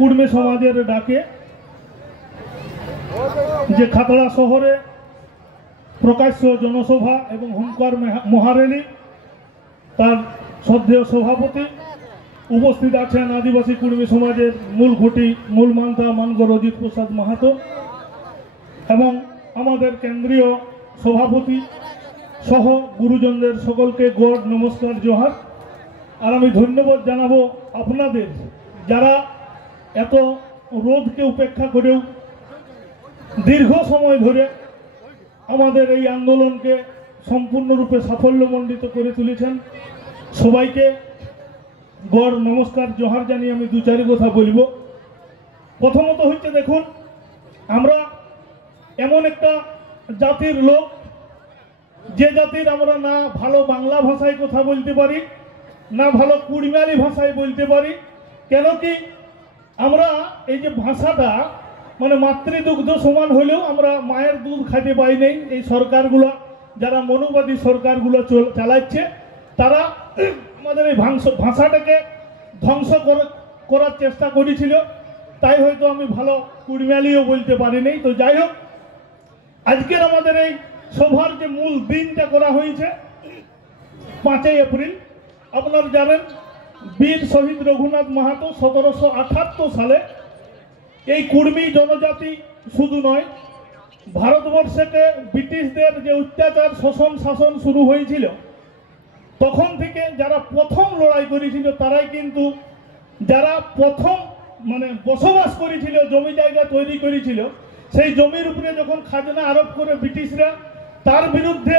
কুর্মী সমাজের ডাকে যে খাতড়া শহরে প্রকাশ্য জনসভা এবং হুঙ্কার মহারেলি, তার শ্রদ্ধেয় সভাপতি উপস্থিত আছেন আদিবাসী কুর্মী সমাজের মূল ঘটি মূল মান্তা মানগর অজিত প্রসাদ মাহাতো এবং আমাদের কেন্দ্রীয় সভাপতি সহ গুরুজনদের সকলকে গড় নমস্কার জোহার। আর আমি ধন্যবাদ জানাবো আপনাদের যারা এত রোদকে উপেক্ষা করেও দীর্ঘ সময় ধরে আমাদের এই আন্দোলনকে সম্পূর্ণরূপে সাফল্যমণ্ডিত করে তুলেছেন। সবাইকে গড় নমস্কার জোহার জানিয়ে আমি দু চারি কথা বলব। প্রথমত হচ্ছে, দেখুন, আমরা এমন একটা জাতির লোক যে জাতির আমরা না ভালো বাংলা ভাষায় কথা বলতে পারি, না ভালো কুড়মালি ভাষায় বলতে পারি। কেন কি আমরা এই যে ভাষাটা মানে মাতৃদুগ্ধ সমান হলেও আমরা মায়ের দুধ খাইতে পাই নাই। এই সরকারগুলো যারা মনুবাদী সরকারগুলো চালাচ্ছে তারা আমাদের এই ভাষাটাকে ধ্বংস করার চেষ্টা করেছিল, তাই হয়তো আমি ভালো কুড়মালিও বলতে পারিনি। তো যাই হোক, আজকের আমাদের এই সভার যে মূল দিনটা করা হয়েছে 5ই এপ্রিল। আপনারা জানেন বীর শহীদ রঘুনাথ মাহাতো 1778 সালে এই কুর্মী জনজাতি শুধু নয়, ভারতবর্ষকে ব্রিটিশদের যে অত্যাচার শোষণ শাসন শুরু হয়েছিল তখন থেকে যারা প্রথম লড়াই করেছিল তারাই কিন্তু যারা প্রথম মানে বসবাস করেছিল, জমি জায়গা তৈরি করেছিল, সেই জমির উপরে যখন খাজনা আরোপ করে ব্রিটিশরা, তার বিরুদ্ধে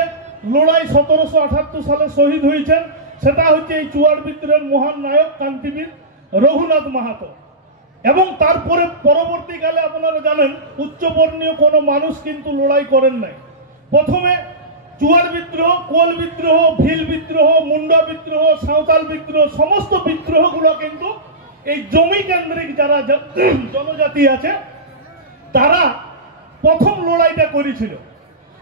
লড়াই 1778 সালে শহীদ হয়েছেন। সেটা হচ্ছে এই চুয়াড় বিদ্রোহের মহান নায়ক কান্তিবীর রঘুনাথ মাহাতো। এবং তারপরে পরবর্তীকালে আপনারা জানেন উচ্চবর্ণীয় কোনো মানুষ কিন্তু লড়াই করেন নাই। প্রথমে চুয়াড় বিদ্রোহ, কোল বিদ্রোহ, ভিল বিদ্রোহ, মুন্ডা বিদ্রোহ, সাঁওতাল বিদ্রোহ, সমস্ত বিদ্রোহগুলো কিন্তু এই জমি কেন্দ্রিক যারা জনজাতি আছে তারা প্রথম লড়াইটা করেছিল।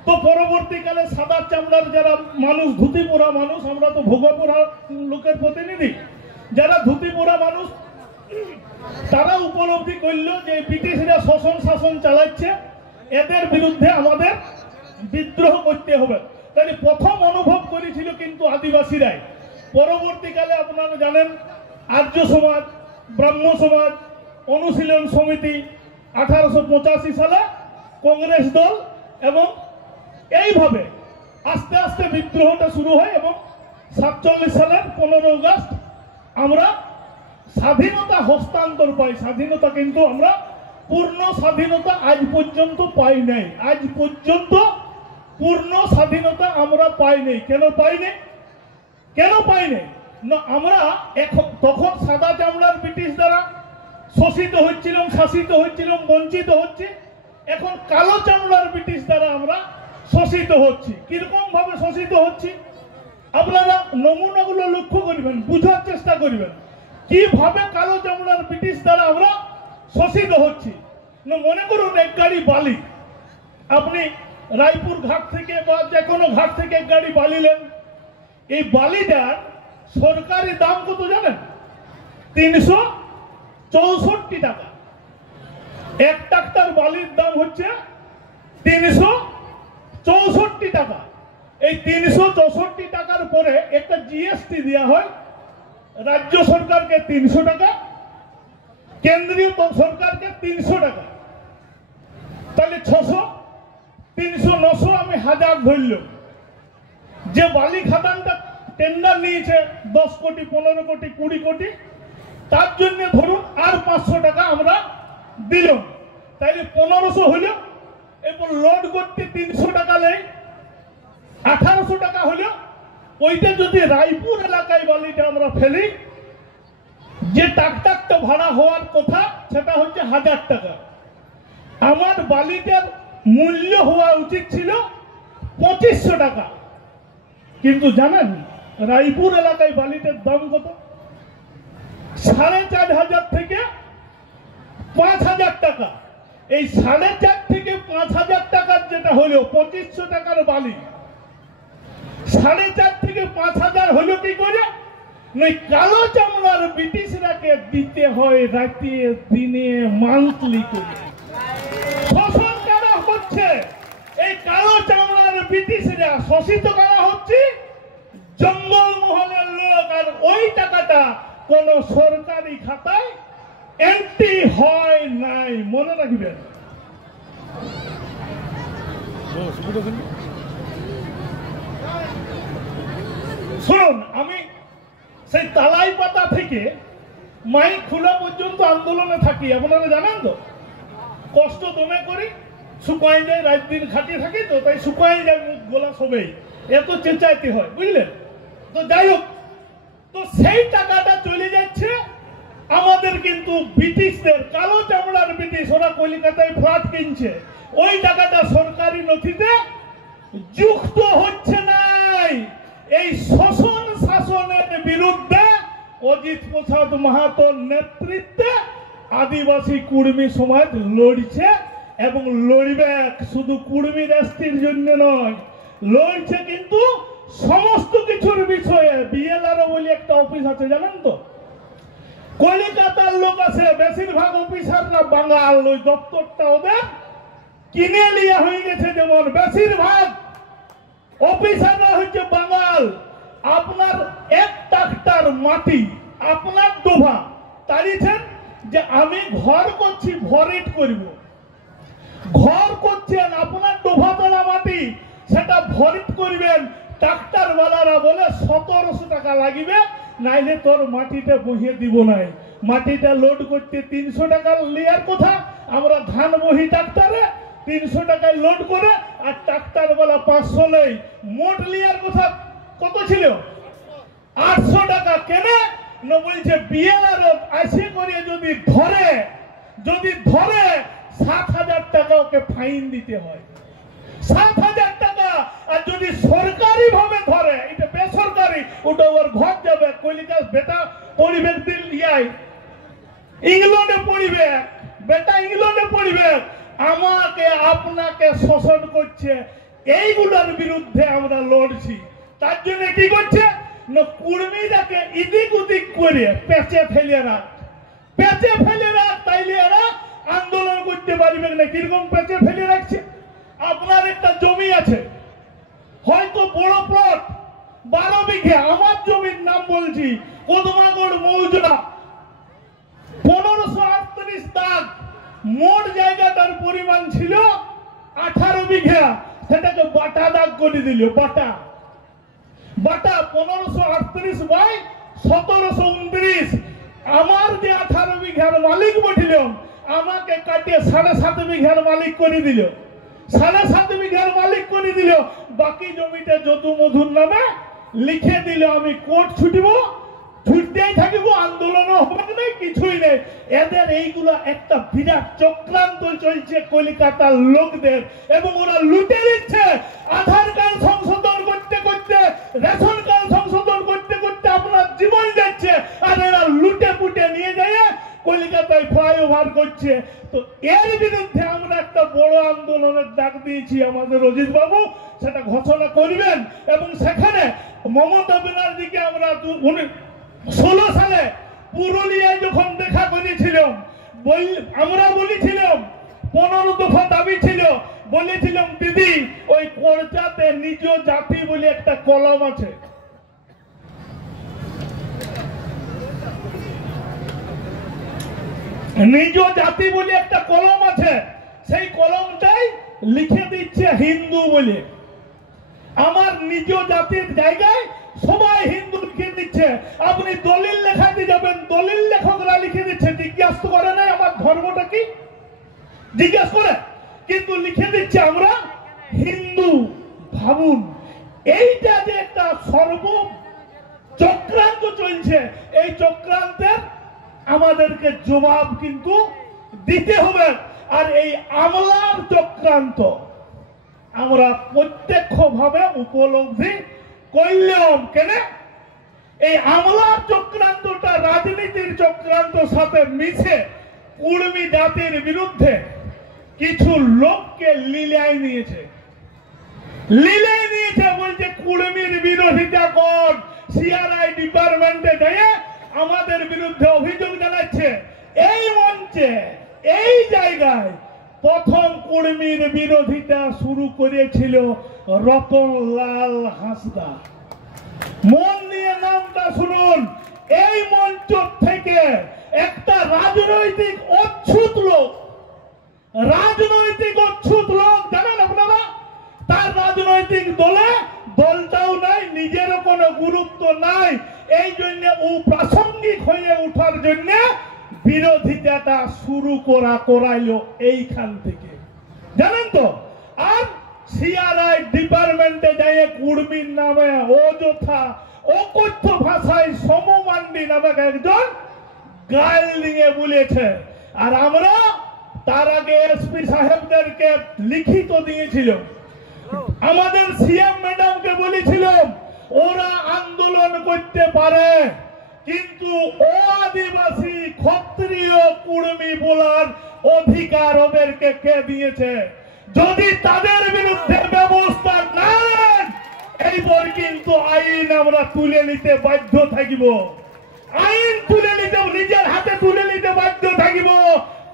তো পরবর্তীকালে সাদা চামড়ার যারা মানুষ, ধুতি পরা মানুষ, আমরা তো ভোগা পরা লোকের প্রতিনিধি, যারা ধুতি পরা মানুষ তারা উপলব্ধি করলো যে ব্রিটিশরা শোষণ শাসন চালাচ্ছে, এদের বিরুদ্ধে আমাদের বিদ্রোহ করতে হবে। তাই প্রথম অনুভব করেছিল কিন্তু আদিবাসীরাই। পরবর্তীকালে আপনারা জানেন আর্য সমাজ, ব্রাহ্ম সমাজ, অনুশীলন সমিতি 1885 সালে কংগ্রেস দল, এবং এইভাবে আস্তে আস্তে বিদ্রোহটা শুরু হয় এবং 47 সালের 15 আগস্ট আমরা স্বাধীনতা হস্তান্তর পাই। স্বাধীনতা কিন্তু আমরা পূর্ণ স্বাধীনতা আজ পর্যন্ত পাই নাই। আজ পর্যন্ত পূর্ণ স্বাধীনতা আমরা পাই নাই। কেন পাই নাই? কেন পাই নাই না, আমরা এখন তখন সাদা চামড়ার ব্রিটিশ দ্বারা শোষিত হচ্ছিলাম, শাসিত হচ্ছিলাম, বঞ্চিত হচ্ছি। এখন কালো চামড়ার ব্রিটিশ দ্বারা আমরা শোষিত হচ্ছি। কিরকম ভাবে শোষিত হচ্ছি আপনারা নমুনাগুলো লক্ষ্য করবেন, বুঝার চেষ্টা করবেন কিভাবে কালো চামড়ার ব্রিটিশ দ্বারা আমরা শোষিত হচ্ছি। না, মনে করুন এক গাড়ি বালি, আপনি রায়পুর ঘাট থেকে বা যে কোনো ঘাট থেকে এক গাড়ি বালি নেন, এই বালিটার সরকারি দাম কত জানেন? 364 টাকা। এক ট্রাক্টর বালির দাম হচ্ছে 364 টাকা। এই 364 টাকার পরে একটা জিএসটি দেওয়া হয় রাজ্য সরকারকে 300 টাকা, কেন্দ্রীয় সরকারকে 300 টাকা। তাহলে 600, 300, 900, আমি 1000 ধরলাম। যে বালি খাদানটা টেন্ডার নিয়েছে 10 কোটি, 15 কোটি, 20 কোটি, তার জন্য ধরুন আর 500 টাকা আমরা দিলাম, তাইলে 1500 হলো। এরপর লোড করতে 300 টাকা নেই, 1800 টাকা হলো। ওইটা যদি রায়পুর এলাকায় বালিটা আমরা ফেলি, যে ট্রাক্টরটা ভাড়া হওয়ার কথা সেটা হচ্ছে 1000 টাকা। আমার বালিটার মূল্য হওয়া উচিত ছিল 2500 টাকা। কিন্তু জানেন রায়পুর এলাকায় বালিটার দাম কত? 4500 থেকে 5000 টাকা। এই 4.5 থেকে 5000 টাকার যেটা হলো 2500 টাকার বালি, 4.5 থেকে 5000 হলো কি করে? নই কালো চামড়ার ব্রিটিশরাকে দিতে হয় রাতে দিনে মান্থলি করে। শোষণ করা হচ্ছে এই কালো চামড়ার ব্রিটিশরা, শোষিত করা হচ্ছে জঙ্গল মহলের লোক, আর ওই টাকাটা কোন সরকারি খাতায় এন্ট্রি হয় নাই, মনে রাখবেন। শুনুন, আমি সেই তালাই পাতা থেকে মাইক খোলা পর্যন্ত আন্দোলনে থাকি, আপনারা জানেন তো। কষ্ট দমে করি, শুকাই যায়, রাত দিন খাটিয়ে থাকি তো, তাই শুকাই যায় মুখ গোলা সবেই, এত চেঁচাইতে হয়, বুঝলেন তো। যাই হোক, তো সেই টাকাটা চলে যাচ্ছে আমাদের কিন্তু ব্রিটিশদের, কালো চামড়ার ব্রিটিশ, ওরা কলকাতায় ফ্ল্যাট কিনছে, ওই টাকাটা সরকারি নথিতে যুক্ত হচ্ছে নাই। এই শোষণ শাসনের বিরুদ্ধে অজিত প্রসাদ মাহাতোর নেতৃত্বে আদিবাসী কুর্মী সমাজ লড়ছে এবং লড়বে। শুধু কুর্মী রাষ্ট্রের জন্য নয়, লড়ছে কিন্তু সমস্ত কিছুর বিষয়ে। বিএলআরও বলে একটা অফিস আছে, জানেন তো, কলকাতার লোক আছে, বেশিরভাগ অফিসাররা বাঙাল। ওই দপ্তরটা ওদের কিনে লিয়া হয়ে গেছে, যেমন বেশিরভাগ অফিসাররা হচ্ছে বাঙাল। আপনার এক ট্রাক্টর মাটি আপনার ডোভা তাড়িয়েছেন যে আমি ঘর করছি, ভরিট করব, ঘর করছেন আপনার ডোভা তোলা মাটি, সেটা ভরিট করবেন। ট্রাক্টর ওয়ালারা বলে 1700 টাকা লাগবে, নাইলে তোর মাটিটা বহিয়ে দিব নাই। মাটিটা লোড করতে 300 টাকা লিয়ার কথা, আমরা ধান বহি ট্রাক্টরে 300 টাকায় লোড করে, আর ট্রাক্টর ওয়ালা 500 নেই। মোট লিয়ার কথা কত ছিল? 800 টাকা। কেন না বলছে বিএলআর আসে করে যদি ধরে 7,000 টাকা ওকে ফাইন দিতে হয়, 7,000 টাকা। আর যদি সরকারি ভাবে ধরে, এটা বেসরকারি, ওটা ওর ঘর যাবে। কলিকাতা বেটা পরিবেশ দিল ইয়াই ইংল্যান্ডে পড়িবে, বেটা ইংল্যান্ডে পড়িবে, আমাকে আপনাকে শোষণ করছে। এইগুলোর বিরুদ্ধে আমরা লড়ছি। তার জন্য কি করছে না, কুর্মীরাকে ইদিক উদিক করে পেঁচে ফেলে রাখ, তাইলে এরা আন্দোলন করতে পারবে না। কিরকম পেঁচে ফেলে রাখছে? আপনার একটা জমি আছে, হয়তো বড় প্লট 12 বিঘে, আমার জমির নাম বলছি, কদমাগড় মৌজা, 1538 দাগ, মোট জায়গাটার পরিমাণ ছিল 18 বিঘা, সেটাকে বাটা দাগ করে দিল। বাটা 1538 বাই 1729। আমার যে 18 বিঘার মালিক বটিলাম, আমাকে কাটিয়ে 7.5 বিঘার মালিক করে দিল, 7.5 বিঘার মালিক করে দিল। বাকি জমিটা যদু মধুর নামে লিখে দিল। আমি কোর্ট ছুটতেই থাকিব, আন্দোলনও হবে না, কিছুই নেই। এদের এইগুলা একটা বিরাট চক্রান্ত চলছে কলকাতার লোকদের, এবং ওরা লুটে দিচ্ছে। আধার কার্ড সংশোধন করতে করতে, রেশন কার্ড সংশোধন করতে করতে আপনার জীবন যাচ্ছে, আর এরা লুটে পুটে নিয়ে যায় কলকাতায় ফ্লাইওভার করছে। তো এর বিরুদ্ধে আমরা একটা বড় আন্দোলনের ডাক দিয়েছি। আমাদের অজিত বাবু সেটা ঘোষণা করবেন, এবং সেখানে মমতা ব্যানার্জিকে আমরা 16 সালে পুরুলিয়ায় যখন দেখা করেছিলাম, আমরা বলেছিলাম 15 দফা দাবি ছিল, বলেছিলাম দিদি ওই কোর্চাতে নিজ জাতি বলে একটা কলম আছে, নিজ জাতি বলে একটা কলম আছে, সেই কলমটাই লিখে দিচ্ছে হিন্দু বলে। আমার নিজ জাতির জায়গায় সবাই হিন্দু লিখে দিচ্ছে। আপনি দলিল লেখাতে যাবেন, দলিল লেখকরা লিখে দিচ্ছে, জিজ্ঞাসা করে নাই আমার ধর্মটা কি, জিজ্ঞাসা করে, কিন্তু লিখে দিচ্ছে আমরা হিন্দু। ভাবুন, এইটা যে একটা চক্রান্ত চলছে, এই চক্রান্তের আমাদেরকে জবাব কিন্তু দিতে হবে। আর এই আমলার চক্রান্ত আমরা প্রত্যক্ষভাবে উপলব্ধি করলাম। কেন এই আমলার চক্রান্তটা রাজনীতির চক্রান্তর সাথে মিশে কুর্মী জাতির বিরুদ্ধে কিছু লোককে লীলায় নিয়েছে, বলছে কুর্মীর বিরোধিতা কর, সিআরআই ডিপার্টমেন্টে গিয়ে আমাদের বিরুদ্ধে অভিযোগ জানাচ্ছে। এই মঞ্চে এই জায়গায় প্রথম কুর্মীর বিরোধিতা শুরু করেছিল রতনলাল হাঁসদা। মন দিয়ে নামটা শুনুন। এই মঞ্চ থেকে একটা রাজনৈতিক অচ্ছুত লোক জানেন আপনারা, তার রাজনৈতিক দলটাও নাই, নিজেরও কোনো গুরুত্ব নাই। এই জন্য ও প্রাসঙ্গিক হয়ে ওঠার জন্য বিরোধিতাটা শুরু করাইলো এইখান থেকে, জানেন তো। আর সিআরআই ডিপার্টমেন্টে যাই কুর্মীর নামে অযথা অকথ্য ভাষায় সমু মান্ডি নামে একজন গাল নিয়ে বলেছে। আর আমরা তার আগে এসপি সাহেবদেরকে লিখিত দিয়েছিল, আমাদের সিএম ম্যাডামকে বলেছিলাম ওরা আন্দোলন করতে পারে, কিন্তু ও আদিবাসী ক্ষত্রিয় কুর্মী বলার অধিকার ওদেরকে কে দিয়েছে? যদি তাদের বিরুদ্ধে ব্যবস্থা না নেন এইবার কিন্তু আইন আমরা তুলে নিতে বাধ্য থাকিব। আইন তুলে নিতে, নিজের হাতে তুলে নিতে বাধ্য থাকিব।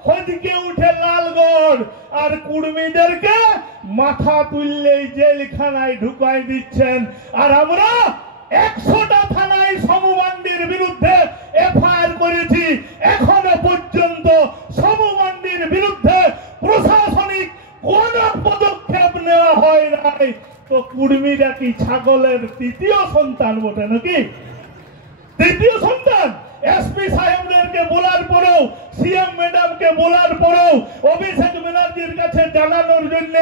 খোঁজকে উঠে লালগড় আর কুর্মীদেরকে মাথা তুললেই জেলখানায় ঢুকাই দিচ্ছেন। আর আমরা 100টা থানায় সমু মান্ডির বিরুদ্ধে এফআইআর করেছি, এখনো পর্যন্ত সমু মান্ডির বিরুদ্ধে প্রশাসনিক কোন পদক্ষেপ নেওয়া হয় নাই। তো কুর্মীরা কি ছাগলের তৃতীয় সন্তান বটে নাকি? তৃতীয় সন্তান। এসপি সাহেবদেরকে বলার পরেও, সিএম ম্যাডামকে বলার পরেও, অভিষেক ব্যানার্জির কাছে জানানোর জন্য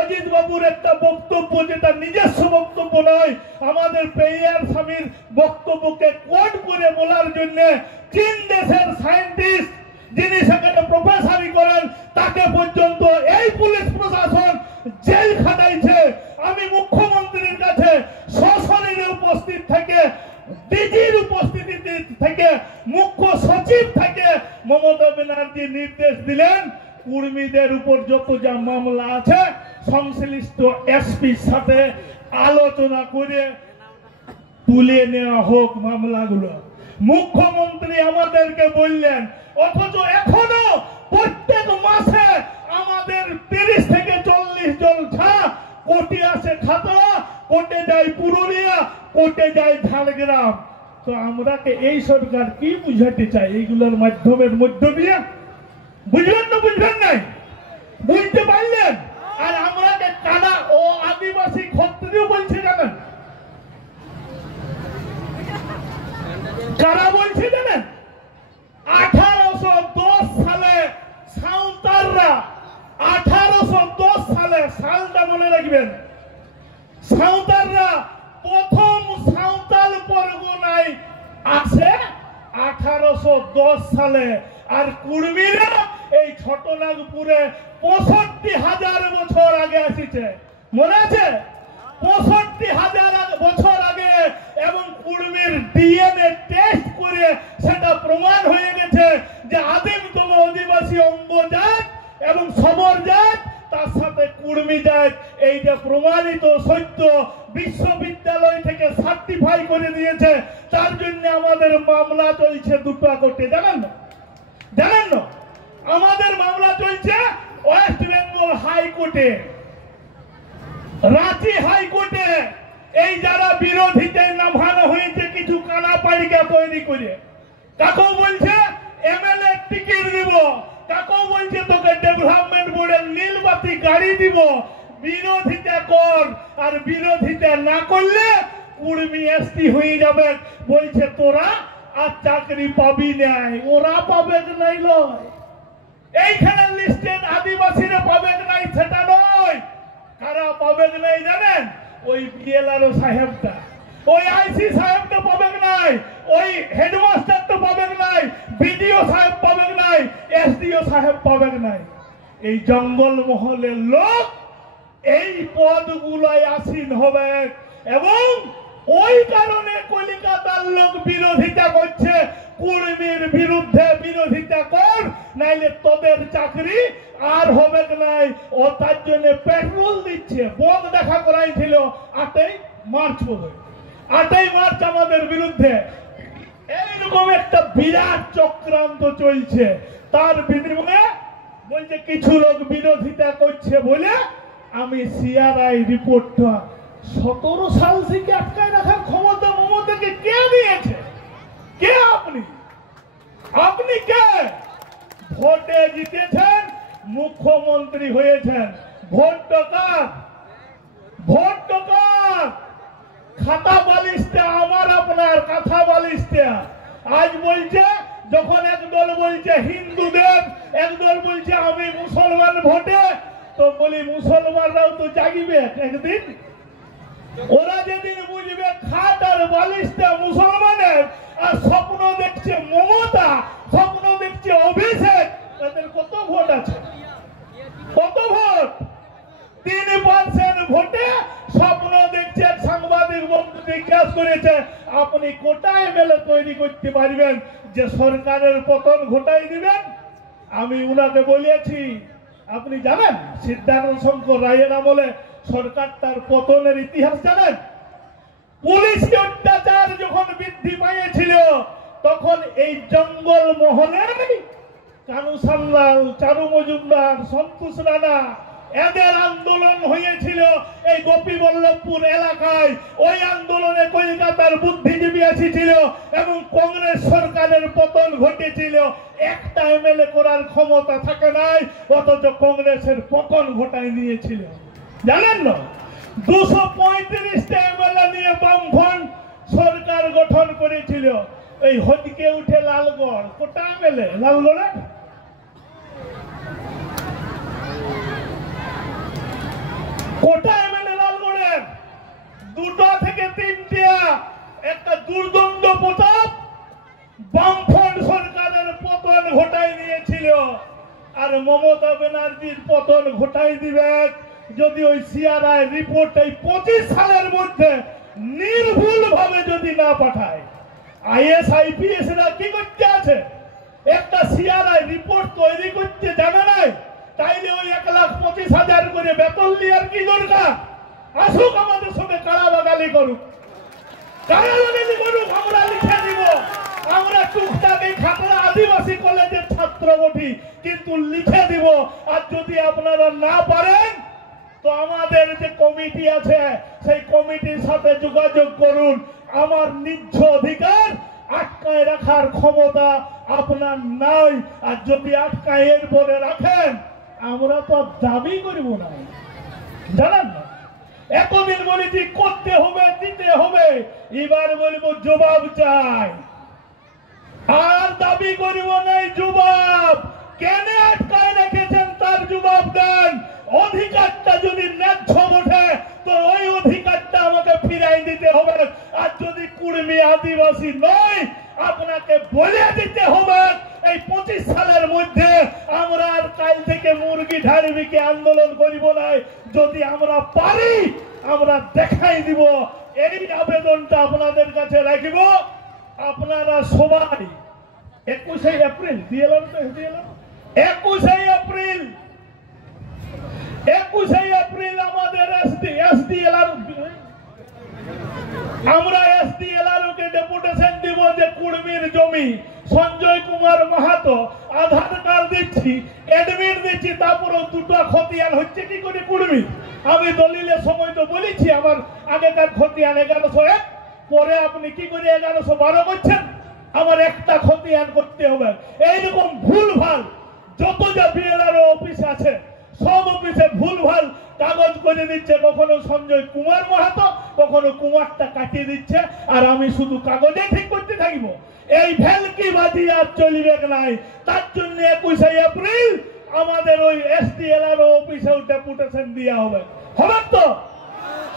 অজিত বাবুর একটা বক্তব্য, যেটা নিজস্ব বক্তব্য নয়, আমাদের পেয়ার স্বামীর বক্তব্যকে কোট করে বলার জন্য চীন দেশের সায়েন্টিস্ট যিনি সেখানে প্রফেসরি করেন তাকে পর্যন্ত এই পুলিশ প্রশাসন জেল খাটাইছে। আমি মুখ্যমন্ত্রীর কাছে সশরীরে উপস্থিত থেকে, ডিজির উপস্থিতিতে থেকে, মুখ্য সচিব থেকে মমতা ব্যানার্জি নির্দেশ দিলেন কুর্মীদের উপর যত যা মামলা আছে সংশ্লিষ্ট এসপির সাথে আলোচনা করে তুলে নেওয়া হোক মামলাগুলো। মুখ্যমন্ত্রী আমাদেরকে বললেন, অথচ এখনো প্রত্যেক মাসে আমাদের 30 থেকে 40 জন কোর্টে আসে খাতড়া, কোর্টে যায় পুরুলিয়া, কোর্টে যায় ঝাড়গ্রাম। তো আমরাকে এই সরকার কি বুঝাতে চাই এইগুলোর মাধ্যমের মধ্য দিয়ে? বুঝলেন না? বুঝলেন নাই? বুঝতে পারলেন? আর আমরাকে কানা ও আদিবাসী ক্ষত্রিয় বলছে, জানেন কারা বলছে জানেন? 1810 সালে সাঁওতালরা, 1810 সালে, সালটা মনে রাখবেন, সাঁওতালরা প্রথম সাঁওতাল পরগনায় আসে 1810 সালে। আর কুর্মীরা এই ছোটনাগপুরে 65,000 বছর আগে আসিছে, মনে আছে? 65,000 বছর আগে। এবং কুর্মীর ডিএনএ টেস্ট করে সেটা প্রমাণ হয়ে গেছে যে আদিমতম আদিবাসী অঙ্গজাত এবং সবর জাত, তার সাথে কুর্মী জাত, এইটা প্রমাণিত সত্য। বিশ্ববিদ্যালয় থেকে সার্টিফাই করে দিয়েছে। তার জন্য আমাদের মামলা চলছে 2টা কোর্টে, জানেন না? জানেন না? আমাদের মামলা চলছে ওয়েস্ট বেঙ্গল হাইকোর্টে, রাঁচি হাইকোর্টে। এই যারা বিরোধীতে নামানো হয়েছে কিছু কানাপাড়িকা তৈরি করে, কাকেও বলছে এমএলএ টিকিট দিব, কাকেও বলছে তোকে ডেভেলপমেন্ট বোর্ডের নীলবাতি গাড়ি দিব। বিরোধিতা কর, আর বিরোধিতা না করলে কুর্মী এসটি হয়ে যাবে। বলছে তোরা আর চাকরি পাবি নাই, ওরা পাবে নাই লয়। এইখানে লিস্টেড আদিবাসীরা পাবে নাই সেটা নয়। কারা পাবে নাই জানেন? ওই বিএলআরও সাহেবটা, ওই আইসি সাহেবটা পাবে নাই, ওই হেডমাস্টার তো পাবে নাই, বিডিও সাহেব পাবে নাই, এসডিও সাহেব পাবে নাই। এই জঙ্গল মহলের লোক এই পদগুলোয় আসীন হবে। এবং ওই কারণে কলিকাতার লোক বিরোধিতা করছে। কুর্মীর বিরুদ্ধে বিরোধিতা কর, নাইলে তোদের চাকরি আর হবে নাই। ও তার জন্য পেট্রোল দিচ্ছে। বন্ধ দেখা করাইছিল 8ই মার্চ পর্যন্ত। 8ই মার্চ আমাদের বিরুদ্ধে এইরকম একটা বিরাট চক্রান্ত চলছে। তার বিনিময়ে বলছে কিছু লোক বিরোধিতা করছে বলে আমি সিআরআই রিপোর্টটা 17 সাল থেকে আটকায় রাখার ক্ষমতা মমতাকে কে দিয়েছে? কে আপনি? আপনি কে? ভোটে জিতেছেন, মুখ্যমন্ত্রী হয়েছেন, ভোট কার? ভোট কার? খাতা বালিশটা আমার আপনার, কথা বালিশটা। আজ বলছে, যখন একদল বলছে হিন্দুদের, একদল বলছে আমি মুসলমান ভোটে, তো বলি মুসলমানরাও তো জাগিবে একদিন। ওরা যেদিন বুঝবে খাট আর বালিশটা মুসলমানের, আর স্বপ্ন দেখছে মমতা, স্বপ্ন দেখছে অভিষেক, তাদের কত ভোট আছে? কত ভোট? 3% ভোটে স্বপ্ন দেখছে। সাংবাদিক বন্ধু জিজ্ঞাসা করেছে আপনি কোটা এমএলএ তৈরি করতে পারবেন যে সরকারের পতন ঘটাই দিবেন? আমি উনাকে বলেছি, আপনি জানেন সিদ্ধার্থ শঙ্কর রায়ের আমলে সরকার তার পতনের ইতিহাস জানেন? পুলিশকে অত্যাচার যখন বৃদ্ধি পেয়েছিল তখন এই জঙ্গল মহলে কানু সান্যাল, চারু মজুমদার, সন্তোষ রানা, এদের আন্দোলন হয়েছিল এই গোপীবল্লভপুর এলাকায়। ওই আন্দোলনে কলকাতার বুদ্ধিজীবী এসেছিল এবং কংগ্রেস সরকারের পতন ঘটেছিল। একটা এমএলএ করার ক্ষমতা থাকে নাই, অথচ কংগ্রেসের পতন ঘটাই নিয়েছিল। জানেন না? 235টা এমএলএ নিয়ে বামফ্রন্ট সরকার গঠন করেছিল। এই হদিকে উঠে লালগড়, কোটা এমএলএ লালগড়ে? কোটা এমএলএ লালগড়ের 2টা থেকে 3টা। একটা দুর্দণ্ড প্রতাপ বামফ্রন্ট সরকারের পতন ঘটাই নিয়েছিল। আর মমতা ব্যানার্জির পতন ঘটাই দিবে যদি ওই সিআরআই রিপোর্ট এই 25 সালের মধ্যে নির্ভুল ভাবে যদি না পাঠায়। আইএস আইপিএস এরা কি করতে আছে? একটা সিআরআই রিপোর্ট তৈরি করতে জানে নাই, তাইলে ওই 1,25,000 করে বেতন দেওয়ার কি দরকার? আসুক আমাদের সঙ্গে কারাবাগালি করুক, কারাবাগালি করুক, আমরা লিখে দিব। আমরা টুকটাক এই খাতড়া আদিবাসী কলেজের ছাত্র বটি, কিন্তু লিখে দিব। আর যদি আপনারা না পারেন তো আমাদের যে কমিটি আছে সেই কমিটির সাথে যোগাযোগ করুন। আমার ন্যায্য অধিকার আটকায় রাখার ক্ষমতা আপনার নাই। আর যদি আটকায় এর পরে রাখেন, আমরা তো দাবি করব না, জানেন না? এতদিন বলেছি করতে হবে, দিতে হবে, এবার বলবো জবাব চাই। আর দাবি করব না, জবাব কেন আটকায় রেখেছেন তার জবাব দেন। অধিকারটা যদি ন্যায্য ওঠে তো ওই অধিকারটা আমাকে ফিরাই দিতে হবে। আর যদি কুর্মী আদিবাসী নয়, আপনাকে বলে দিতে হবে এই 25 সালের মধ্যে আমরা আর কাল থেকে মুরগি ঢাড়বিকে আন্দোলন করিব না। যদি আমরা পারি আমরা দেখাই দিব। এই আবেদনটা আপনাদের কাছে রাখিব। আপনারা সবাই 21শে এপ্রিল দিয়ে এলাম, তো দিয়ে এলাম 21শে এপ্রিল, 21শে এপ্রিল আমাদের এসডিএলআর, আমরা এসডিএলআর কে ডেপুটেশন দিব যে কুর্মীর জমি সঞ্জয় কুমার মাহাতো আধার কার্ড দিচ্ছি, অ্যাডমিট দিচ্ছি, তারপরে 2টা খতিয়ান হচ্ছে কি করে কুর্মী। আমি দলিলের সময় তো বলেছি আমার আগেকার খতিয়ান 1101, পরে আপনি কি করে 1112 করছেন? আমার একটা খতিয়ান করতে হবে। এইরকম ভুলভাল যত যা বিএলআর অফিস আছে সব অফিসে ভুলভাল কাগজ করে দিচ্ছে। কখনো সঞ্জয় কুমার মাহাতো, কখনো কুমারটা কাটিয়ে দিচ্ছে, আর আমি শুধু কাগজে ঠিক করতে থাকব। এই ভেলকিবাজি আর চলবে নাই। তার জন্য 21শে এপ্রিল আমাদের ওই এসডিএলআর অফিসেও ডেপুটেশন দেওয়া হবে। হবে তো?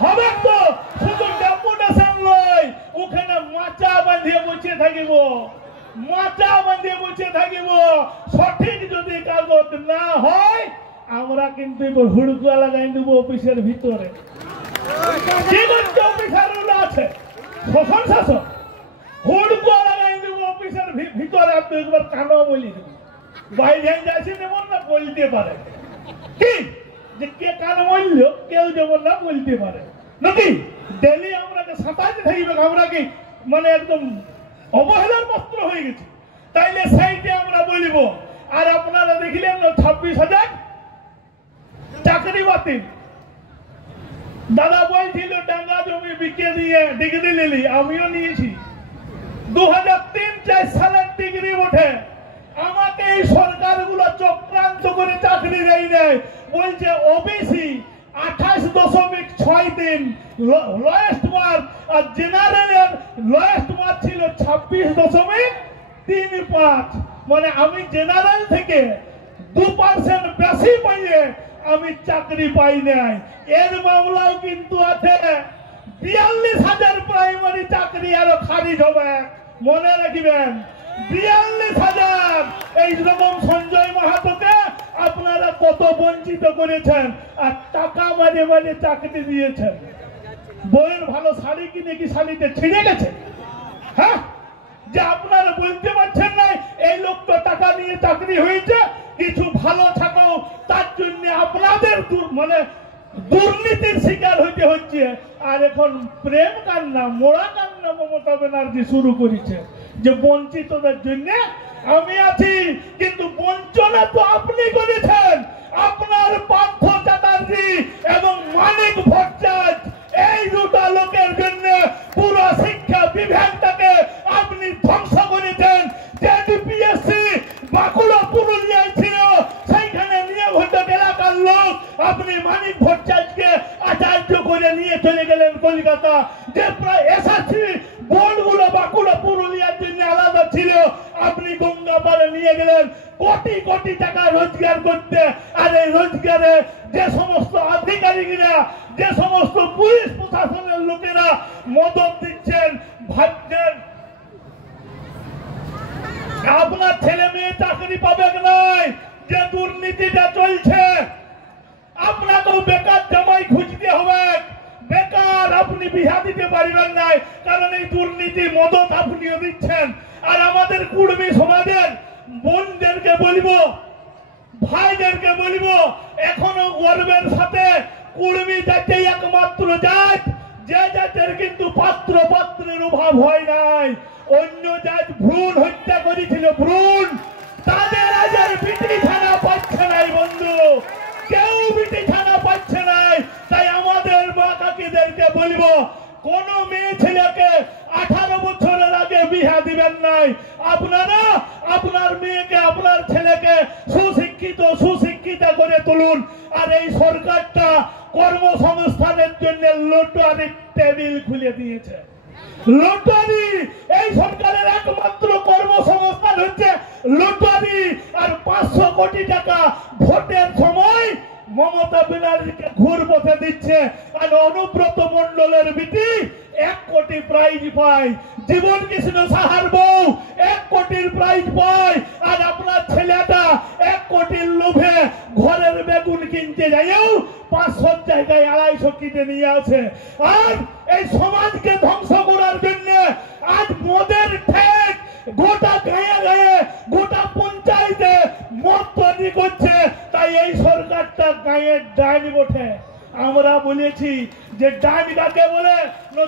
হবে তো? শুধু ডেপুটেশন নয়, ওখানে মাচা বাঁধিয়ে বসে থাকিব, মাচা বাঁধিয়ে বসে থাকিব। সঠিক যদি কাগজ না হয় আমরা কিন্তু হুড়কুয়া লাগাই দেব অফিসের ভিতরে। কি করছে অফিসাররা আছে শাসন শাসন, হুড়কুয়া লাগাই দেব অফিসের ভিতরে। আপনি একবার কানো বলি দেব, বাইরে যাচ্ছি যেমন না বলতে পারে কি যে কে কান বলল, কেউ যেমন না বলতে পারে নাকি? ডেলি আমরাকে সাঁতাইতে থাকবে, আমরা কি মানে একদম অবহেলার পাত্র হয়ে গেছে। তাইলে সেইটা আমরা বলিব। আর আপনারা দেখিলেন 26,000 চাকরি বাতিল। দাদা বলছিল ডাঙ্গা জমি বিকে দিয়ে ডিগ্রি নিলি, আমিও নিয়েছি। 2003-4 সালের ডিগ্রি ওঠে। আমাকে এই সরকারগুলো চক্রান্ত করে চাকরি দেয়। বলছে ওবিসি 28.63 লোয়েস্ট মার্ক, আর জেনারেলের লোয়েস্ট মার্ক ছিল 26.35। মানে আমি জেনারেল থেকে 2% বেশি পাইলে আমি চাকরি পাই নাই। এর মামলাও কিন্তু আছে। 42,000 প্রাইমারি চাকরি আরো খারিজ হবে, মনে রাখবেন। 42,000। এইরকম সঞ্জয় মাহাতোকে আপনারা কত বঞ্চিত করেছেন, আর টাকা মাঝে মাঝে চাকরি দিয়েছেন। বইয়ের ভালো শাড়ি কিনে কি শাড়িতে ছিঁড়ে গেছে? হ্যাঁ, যে আপনারা বলতে পারছেন না এই লোক তো টাকা নিয়ে চাকরি হয়েছে, কিছু ভালো থাকাও তার জন্য আপনাদের মানে দুর্নীতির শিকার হইতে হচ্ছে। আর এখন প্রেম কান্না, মোড়া কান্না মমতা ব্যানার্জি শুরু করেছে যে বঞ্চিতদের জন্য আমি আছি। কিন্তু বঞ্চনা তো আপনি করেছেন। আপনার পার্থ চ্যাটার্জি এবং মানিক ভট্টাচার্য, এই দুটা লোকের জন্য পুরো শিক্ষা বিভাগটাকে আপনি ধ্বংস করেছেন। যে ডিপিএসসি বাঁকুড়া পুরুলিয়ায় ছিল, সেইখানে নিয়োগ হতো এলাকার লোক, আপনি মানিক ভট্টাচার্যকে আচার্য করে নিয়ে চলে গেলেন কলকাতা। যে প্রায় এসএসসি বোর্ডগুলো বাঁকুড়া পুরুলিয়ার জন্য আলাদা ছিল, আপনি গঙ্গাপাড়ে নিয়ে গেলেন কোটি কোটি টাকা রোজগার করতে। আর এই রোজগারে যে সমস্ত আধিকারিকরা, যে সমস্ত পুলিশ প্রশাসনের লোকেরা মদত দিচ্ছেন, ভাবছেন আপনার ছেলে মেয়ে চাকরি পাবে নাই। যে দুর্নীতিটা চলছে, আপনাকেও বেকার জামাই খুঁজতে হবে। বেকার আপনি বিহা দিতে পারবেন নাই, কারণ এই দুর্নীতি মদত আপনিও দিচ্ছেন। আর আমাদের কুর্মী সমাজের বোনদেরকে বলবো, ভাইদেরকে বলবো, এখনো গর্বের সাথে কুর্মী জাতি একমাত্র জাত, যে জাতের কিন্তু পাত্র পাত্রের অভাব হয় নাই। অন্য জাত ভ্রূণ হত্যা করেছিল, ভ্রূণ, তাদের আজ আর বিটিখানা পাচ্ছে নাই বন্ধু, কেউ বিটিখানা পাচ্ছে নাই। তাই আমাদের মা কাকিদেরকে বলবো, কোন মেয়ে ছেলেকে 18 বছরের আগে বিয়া দিবেন নাই। আপনারা আপনার মেয়েকে, আপনার ছেলেকে সুশিক্ষিতা করে তুলুন। আর এই সরকারটা কর্মসংস্থানের জন্য লটারি টেবিল খুলে দিয়েছে। লটারি, এই সরকারের একমাত্র কর্মসংস্থান হচ্ছে লটারি। আর 500 কোটি টাকা ভোটের সময় মমতা ব্যানার্জিকে ঘুর পথে দিচ্ছে। আর অনুব্রত মণ্ডলের বিটি 1 কোটি প্রাইজ পায়। জীবন কৃষ্ণ সাহার বউ 1 কোটির প্রাইজ পায়। আর আপনার ছেলেটা 1 কোটির লোভে ঘরের বেগুন কিনতে যাইও 500 জায়গায় 250 কিনে নিয়ে আসে। আর এই সমাজকে ধ্বংস করার জন্য আজ মদের ঠেক গোটা গায়ে গায়ে, গোটা পঞ্চায়েতে মদ তৈরি করছে। তাই এই সরকারটা গায়ের ডাইন ওঠে। আমরা বলেছি যে ডাইন কাকে বলে,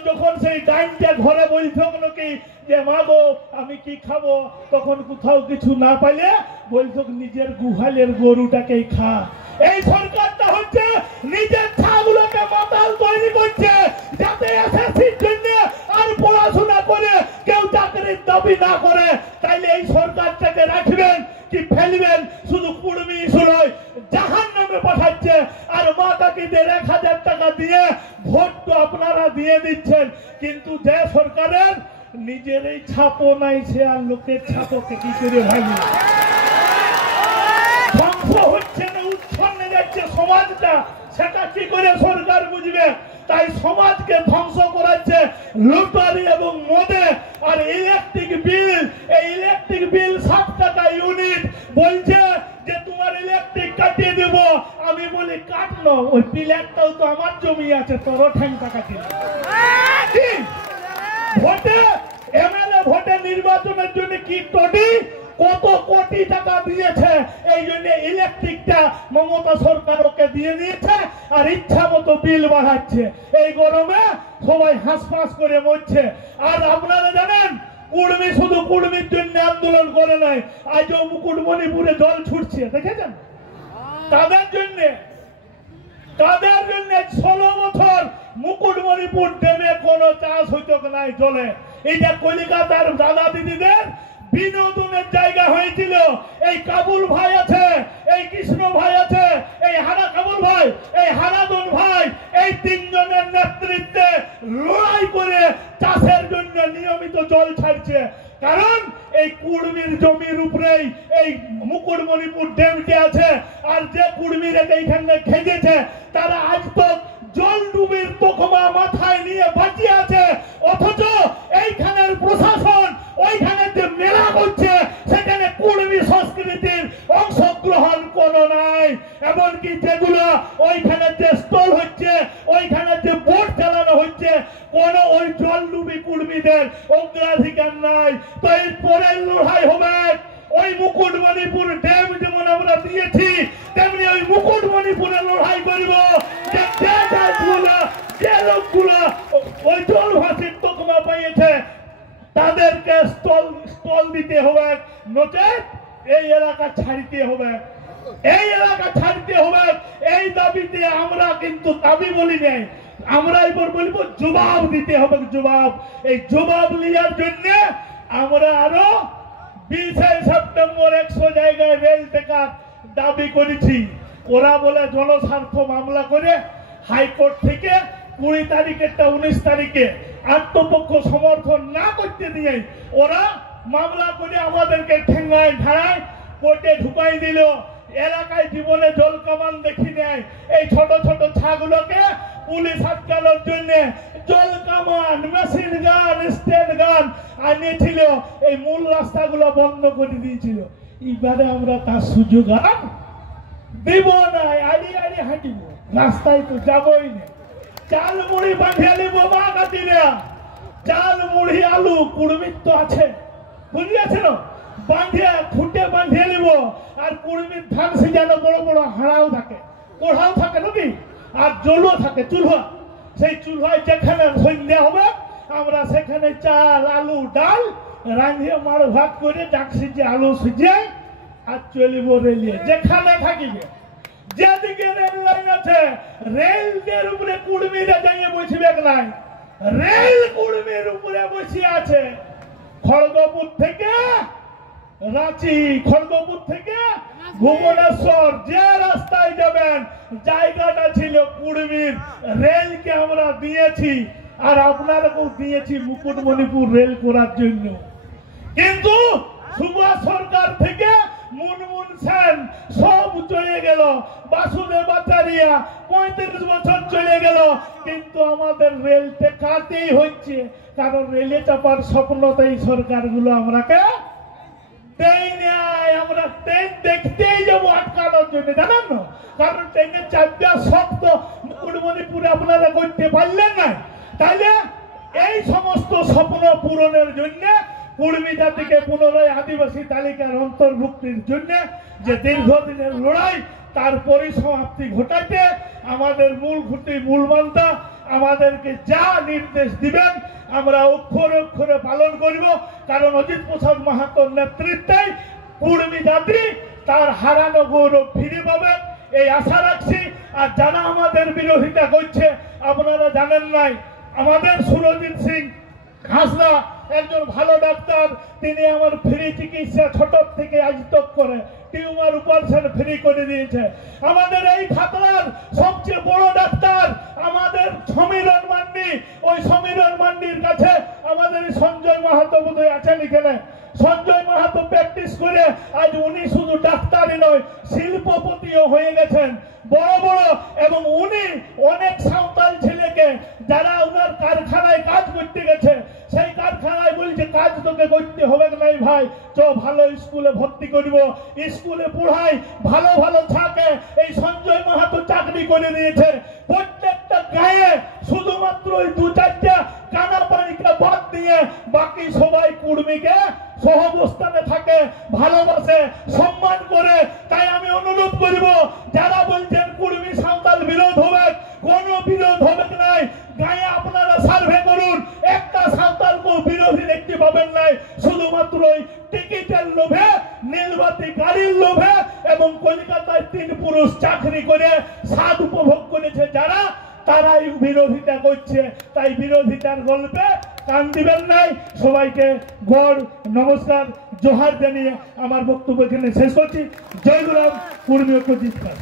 যখন সেই ডাইনটা ঘরে বলছো কি যে মা গো আমি কি খাবো, তখন কোথাও কিছু না পাইলে বলছো নিজের গুহালের গরুটাকেই খা। এই সরকারটা হচ্ছে নিজের ছাগুলোকে মাতাল তৈরি করছে, যাতে এসএসসির জন্য আর পড়াশোনা করে কেউ চাকরির দাবি না করে। তাইলে এই সরকারটাকে রাখবেন কি ফেলবেন? শুধু কুর্মী নয়, জাহান্নামে পাঠাচ্ছে। আর মা কাকিদের 1000 টাকা দিয়ে ভোট তো আপনারা দিয়ে দিচ্ছেন, কিন্তু যে সরকারের নিজের এই ছাপও নাই, সে আর লোকের ছাপকে কি করে ভাবি? ধ্বংস হচ্ছে না, উচ্ছন্নে যাচ্ছে সমাজটা, সেটা কি করে সরকার বুঝবে? তাই সমাজকে ধ্বংস করাচ্ছে লটারি এবং মদে। আর ইলেকট্রিক বিল, এই ইলেকট্রিক বিল 7 টাকা ইউনিট, বলছে যে তোমার ইলেকট্রিক কাটিয়ে দেব। আমি বলি কাটলো, ওই প্লেটটাও তো আমার জমি আছে, তোরও ঠ্যাংটা কাটিয়ে ভোটে এমএলএ ভোটে নির্বাচনের জন্য কি টডি কত কোটি টাকা দিয়েছে, এই জন্য ইলেকট্রিকটা মমতা সরকার ওকে দিয়ে দিয়েছে আর ইচ্ছা মতো বিল বাড়াচ্ছে। এই গরমে সবাই হাঁসফাঁস করে মরছে। আর আপনারা জানেন কুর্মী শুধু কুর্মীর জন্য আন্দোলন করে নাই, আজও মুকুটমণিপুরে জল ছুটছে, দেখেছেন? তাদের জন্য 16 বছর মুকুটমণিপুর ড্যামে কোনো চাষ হইতো নাই জলে। এইটা কলিকাতার দাদা দিদিদের বিনোদনের জায়গা হয়েছিল। এই কাবুল ভাই আছে, এই কৃষ্ণ ভাই আছে, এই কাবুল ভাই, এই হারাদন ভাই, এই তিনজনের নেতৃত্বে লড়াই করে চাষের জন্য নিয়মিত জল ছাড়ছে। কারণ এই কুর্মীর জমির উপরেই এই মুকুটমণিপুর ড্যামটি আছে। আর যে কুর্মীর এইখানে খেজেছে তারা আজ তো জল ডুবির তকমা মাথায় নিয়ে বাঁচিয়ে আছে, অথচ এইখানের প্রশাসন ওইখানে যে মেলা করছে সেখানে কুর্মী সংস্কৃতির অংশগ্রহণ কোনো নাই। এমনকি যেগুলো ওইখানে যে স্টল হচ্ছে, ওইখানে যে বোট চালানো হচ্ছে, কোন ওই জল ডুবি কুর্মীদের অগ্রাধিকার নাই। তো এই পরের লড়াই হবে ওই মুকুটমণিপুর ড্যাম যেমন আমরা দিয়েছি, তেমনি ওই মুকুটমণিপুরে লড়াই করব। যে লোকগুলো ওই জলভাসীর তকমা পেয়েছে তাদেরকে স্টল দিতে হবে, নচেত এই এলাকা ছাড়িতে হবে, এই এলাকা ছাড়িতে হবে। এই দাবিতে আমরা কিন্তু দাবি বলি নাই, আমরা এবার বলবো জবাব দিতে হবে, জবাব। এই জবাব নেওয়ার জন্য আমরা আরো 20 সেপ্টেম্বর 100 জায়গায় রেল টেকার দাবি করেছি। ওরা বলে জনস্বার্থ মামলা করে হাইকোর্ট থেকে 20 তারিখেরটা 19 তারিখে আত্মপক্ষ সমর্থন না করতে দিয়ে ওরা মামলা করে আমাদেরকে ঠেঙ্গায় ধারায় কোর্টে ঢুকাই দিল। এলাকায় জীবনে জল কামান দেখি নেয়। এই ছোট ছোট ছাগুলোকে পুলিশ আটকানোর জন্য জল কামান, মেশিন গান, স্ট্যান্ড গান আনিয়েছিল, এই মূল রাস্তাগুলো বন্ধ করে দিয়েছিল। এবারে আমরা তার সুযোগ আর দিব না, আড়ি আড়ি হাঁটিব, রাস্তায় তো যাবই না। চাল মুড়ি বাঁধিয়ে নিব মা কাটিরা, চাল মুড়ি আলু কুড়মির তো আছে, বুঝিয়েছে না, বাঁধিয়ে খুঁটে বাঁধিয়ে নিব। আর কুড়মির ধান সিজানো বড় বড় হাড়াও থাকে, কোড়াও থাকে নাকি, আর জলও থাকে, চুলহা। সেই চুলহায় যেখানে সন্ধ্যা হবে আমরা সেখানে চাল আলু ডাল রাঁধিয়ে মাড় ভাত করে ডাক সিজে আলু সিজে আর চলিব রেলিয়ে যেখানে থাকিবে। যেদিকে রেল লাইন আছে রেলের উপরে কুর্মীরা যাইয়ে বসবে নাই, রেল কুর্মীর উপরে বসে আছে। খড়গপুর থেকে রাঁচি, খড়গপুর থেকে ভুবনেশ্বর যে রাস্তায় যাবেন জায়গাটা ছিল কুর্মীর, রেলকে আমরা দিয়েছি আর আপনারাকেও দিয়েছি মুকুটমণিপুর রেল করার জন্য। কিন্তু সুভাষ সরকার থেকে মুনমুন সেন সব চলে গেল, বাসুদেব আচারিয়া 35 বছর চলে গেল, কিন্তু আমাদের রেল টেকাতেই হচ্ছে। কারণ রেলে চাপার স্বপ্নতেই সরকারগুলো আমরাকে দেয় নাই। আমরা ট্রেন দেখতেই যাবো আটকানোর জন্য, জানেন না? কারণ ট্রেনের চাপটা শক্ত, মুকুটমণিপুরে আপনারা করতে পারলেন না। তাইলে এই সমস্ত স্বপ্ন পূরণের জন্য কুর্মী জাতিকে পুনরায় আদিবাসী তালিকার অন্তর্ভুক্তির জন্য যে দীর্ঘদিনের লড়াই তার পরিসমাপ্তি ঘটাইতে আমাদের মূল খুঁটি, মূল মন্ত্র আমাদেরকে যা নির্দেশ দিবেন আমরা অক্ষরে অক্ষরে পালন করব। কারণ অজিত প্রসাদ মাহাতোর নেতৃত্বে কুর্মী জাতি তার হারানো গৌরব ফিরে পাবে, এই আশা রাখছি। আর যারা আমাদের বিরোধিতা করছে আপনারা জানেন নাই, আমাদের সুরজিৎ সিং হাসদা একজন ভালো ডাক্তার, তিনি আমার ফ্রি চিকিৎসা ছোট থেকে আজ তক করে টিউমার অপারেশন ফ্রি করে দিয়েছে। আমাদের এই খাতড়ার সবচেয়ে বড় ডাক্তার আমাদের সমীরণ মান্ডি, ওই সমীরণ মান্ডির কাছে আমাদের সঞ্জয় মাহাতো বোধহয় আছেন এখানে। সঞ্জয় মাহাতো প্র্যাকটিস করে আজ উনি শুধু ডাক্তারই নয় শিল্পপতিও হয়ে গেছেন বড় বড়। এবং উনি অনেক সাঁওতাল ছেলেকে যারা ওনার কারখানায় কাজ করতে গেছে সেই কারখানায় বলছে কাজ তোকে করতে হবে নাই ভাই, চ ভালো স্কুলে ভর্তি করব, স্কুলে পড়াই, ভালো ভালো থাকে। এই সঞ্জয় মাহাতো চাকরি করে দিয়েছে। প্রত্যেকটা গায়ে শুধুমাত্র ওই 2-4টা কানা পানিকা বাদ দিয়ে বাকি সবাই কুর্মীকে সহাবস্থানে থাকে, ভালোবাসে, সম্মান করে। তাই আমি অনুরোধ করব, যারা বলছেন কুর্মী সাঁওতাল বিরোধ হবে, কোনো বিরোধ হবে নাই। গায়ে আপনারা সার্ভে করুন, একটা সাঁওতালকেও বিরোধী দেখতে পাবেন নাই। শুধুমাত্র টিকিটের লোভে, নীলবাতি গাড়ির লোভে এবং কলকাতায় 3 পুরুষ চাকরি করে স্বাদ উপভোগ করেছে যারা, তারাই বিরোধিতা করছে। তাই বিরোধিতার গল্পে কান দিবেন নাই। সবাইকে গড় নমস্কার, জোহার জানিয়ে আমার বক্তব্য এখানে শেষ করছি। জয় গুলাম, কুর্মী ঐক্য জিতকার।